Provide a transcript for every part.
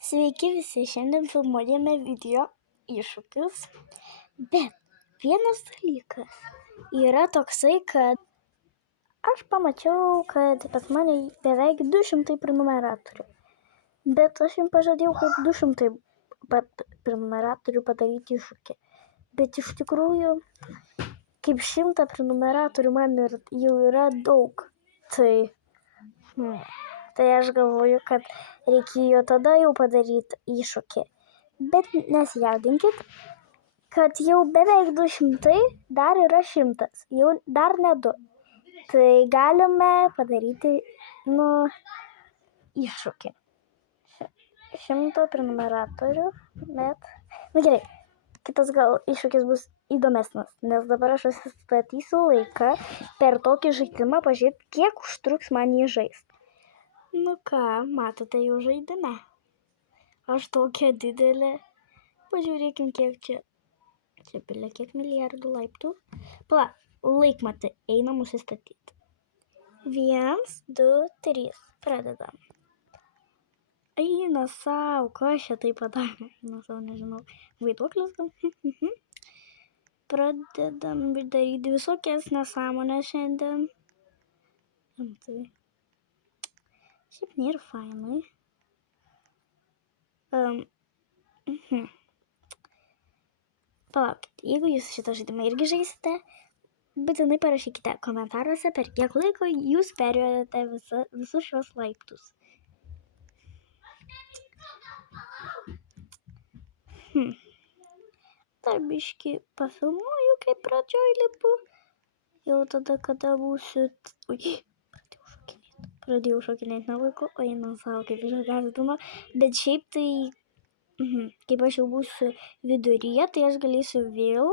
Sveiki visi, šiandien filmuojame video iššūkius, bet vienas dalykas yra toksai, kad aš pamačiau, kad pas mane beveik 200 prenumeratorių, bet aš jums pažadėjau, kad 200 prenumeratorių padaryti iššūkį, bet iš tikrųjų, kaip 100 prenumeratorių man jau yra daug, tai aš galvoju, kad reikėjo tada jau padaryti iššūkį. Bet nesijaudinkit, kad jau beveik 200, dar yra 100, jau dar ne 2. Tai galime padaryti iššūkį. 100 prenumeratorių, bet... gerai, kitas gal iššūkis bus įdomesnis, nes dabar aš sustatysiu laiką per tokį žaidimą, pažiūrėti, kiek užtruks man jį žaisti. Ką, matote jau žaidime. Aš tokia didelė. Pažiūrėkim, kiek čia. Čia bilia kiek milijardų laiptų. Laikmatį einam užsistatyti. 1, 2, 3. Pradedam. Eina sau, kas čia tai padarė? Nežinau. Vaiduoklis gal? Pradedam daryti visokias nesąmonės šiandien. Šiaip nėra fainai. Palaukit, jeigu jūs šitą žaidimą irgi žaisite, būtinai parašykite komentaruose, per kiek laiko jūs perėjote visus šios laiptus. Dar biškį pafilmuoju, kaip pradžioj lipu. Jau tada, kada būsiu... Pradėjau šokinėti nuo laiko, o eina savo kaip išgąsdino, bet šiaip tai, kaip aš jau būsiu viduryje, tai aš galėsiu vėl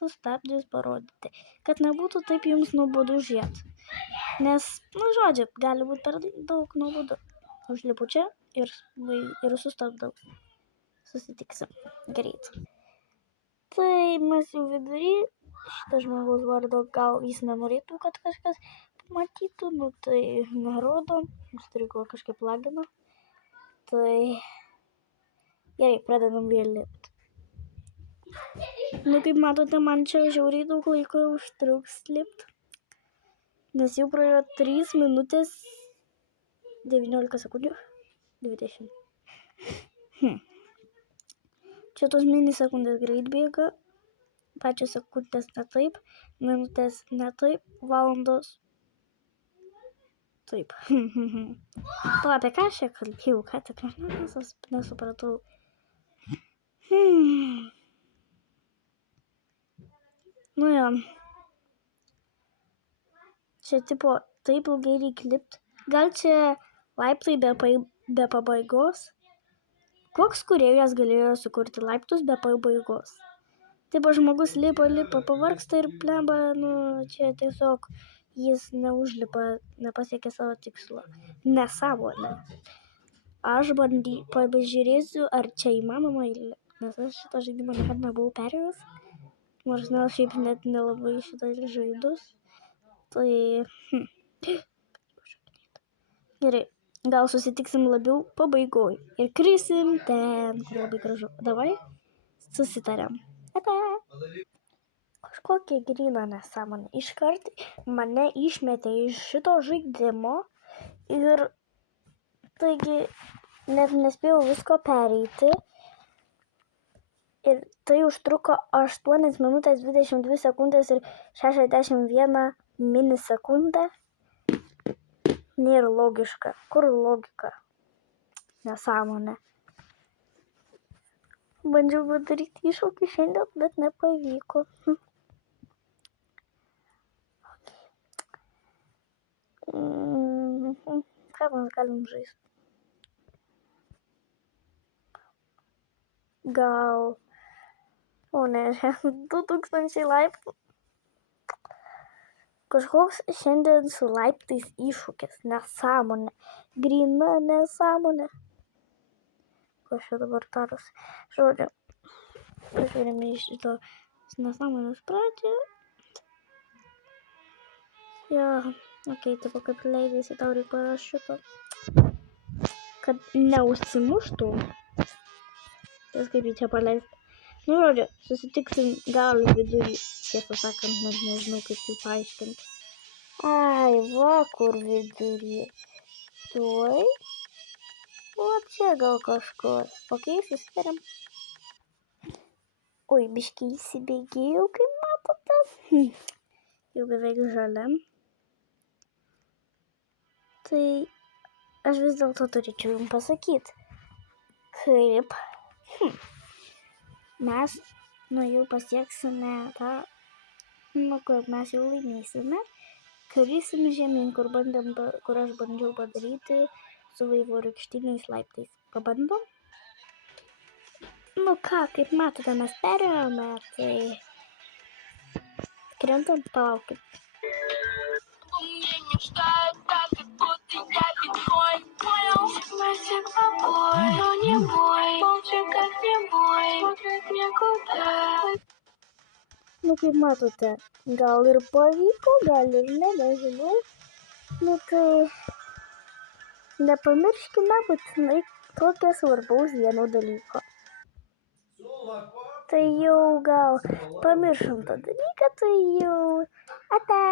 sustabdžius parodyti, kad nebūtų taip jums nuobodu žiūrėti. Nes, žodžiu, gali būti per daug nuobodu. Užlipu čia ir sustabdau. Susitiksim greit. Tai mes jau vidury, šitas žmogaus vardo gal jis nenorėtų, kad kažkas matytų, tai nerodo, strigo kažkaip lagino, tai gerai, pradedam vėl lipti. Kaip matote, man čia žiauriai daug laiko užtruks lipti, nes jau praėjo 3 minutės 19 sekundžių, 20. Čia tos milisekundės greit bėga, pačios sekundės ne taip, minutės ne taip, valandos taip. Apie ką aš čia kalbėjau, ką tik nesupratau. Jo. Čia tipo taip ilgai reikia lipti. Gal čia laiptai be pabaigos? Koks kūrėjas galėjo sukurti laiptus be pabaigos? Taip žmogus lipa, pavargsta ir blemba, čia tiesiog jis neužlipa, nepasiekė savo tikslo. Nesąmonė. Aš pažiūrėsiu, ar čia įmanoma, nes aš šitą žaidimą niekada nebuvau perėjus. Nors šiaip net nelabai šitą žaidus. Tai... Gerai, gal susitiksim labiau pabaigoj. Ir krisim ten, kur labai gražu. Davai, susitariam. Ata. Kažkokia gryna nesąmonė. Iškart mane išmetė iš šito žaidimo ir taigi net nespėjau visko pereiti. Ir tai užtruko 8 minutės 22 sekundės ir 61 milisekundę. Nėra logiška. Kur logika? Nesąmonė. Bandžiau padaryti iššūkį šiandien, bet nepavyko. Ką mes galim žaisti? Gal... O ne, 2000 laiptų. Kažkoks šiandien su laiptais iššūkis. Nesąmonė. Gryna nesąmonė. Ko aš dabar tarusi? Žodžiu. Pažiūrėme iš šito nesąmonės pradžią. Tipo, kaip leidėsi, tau reikia šito. Kad neužsimuštų. Tas kaip jį čia paleisti. Nu, žodžiu, susitiksim gal vidury. Tiesą sakant, net nežinau, kaip tai paaiškinti. Ai, va, kur vidury. Tuoj. O čia gal kažkur. Okei, susitariam. Oi, biškai įsibėgėjau, kaip matote. Jau beveik žalia. Tai aš vis dėlto turėčiau jums pasakyti, kaip mes jau pasieksime tą, kur mes jau laimėsime, krisim žemyn, kur aš bandžiau padaryti su vaivorykštiniais laiptais. Pabandom? Nu ką, kaip matote, mes perėjome, tai krentant, palaukit. Nu kaip matote, gal ir pavyko, gal ir ne, nežinau. Nu tai nepamirškime būtinai tokio svarbaus vieno dalyko. Tai jau gal pamiršom tą dalyką, tai jau ate.